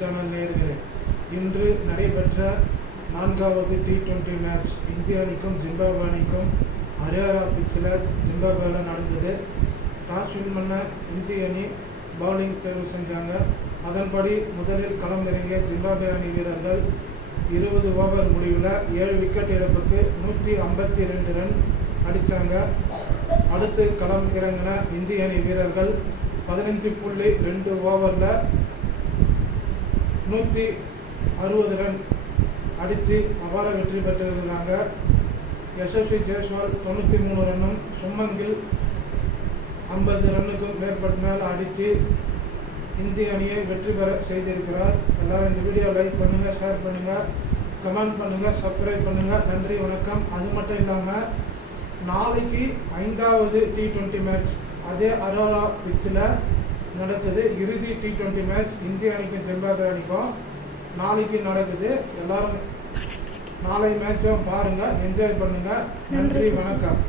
Channel நேயர்களே, இன்று நடைபெற்ற 4வது T20 மேட்ச் இந்திய அணிக்கும் ஜிம்பாப்வே அணிக்கும் ஹரியானா பிச்சில் ஜிம்பாப்வேல நடந்தது. டாஸ் வின் பண்ண இந்திய அணி பவுலிங் தேர்வு செஞ்சாங்க. அதன்படி முதலில் களம் இறங்கிய ஜிம்பாப்வே அணி வீரர்கள் 20 ஓவர் முடிவில் 7 விக்கெட் இழப்புக்கு 152 ரன் அடித்தாங்க. அடுத்து களம் இறங்கின இந்திய அணி வீரர்கள் 15.2 ஓவரில் 160 ரன் அடித்து அபார வெற்றி பெற்றிருக்கிறாங்க. யசஸ்வி ஜெய்ஸ்வால் 93 ரன்னும், சுமன் கில் 50 ரன்னுக்கும் மேல் அடித்து இந்திய அணியை வெற்றி பெற செய்திருக்கிறார். எல்லாரும் இந்த வீடியோ லைக் பண்ணுங்கள், ஷேர் பண்ணுங்கள், கமெண்ட் பண்ணுங்கள், சப்ஸ்கிரைப் பண்ணுங்கள். நன்றி, வணக்கம். அது மட்டும் இல்லாமல் நாளைக்கு 5வது T20 மேட்ச் அதே ஹரியானா பிச்சில் நடக்குது. இறுதி T20 மேட்ச் இந்திய அணிக்கும் ஜிம்பாப்வே அணிக்கும் நாளைக்கு நடக்குது. எல்லாரும் நாளை மேட்சும் பாருங்கள், என்ஜாய் பண்ணுங்கள். நன்றி, வணக்கம்.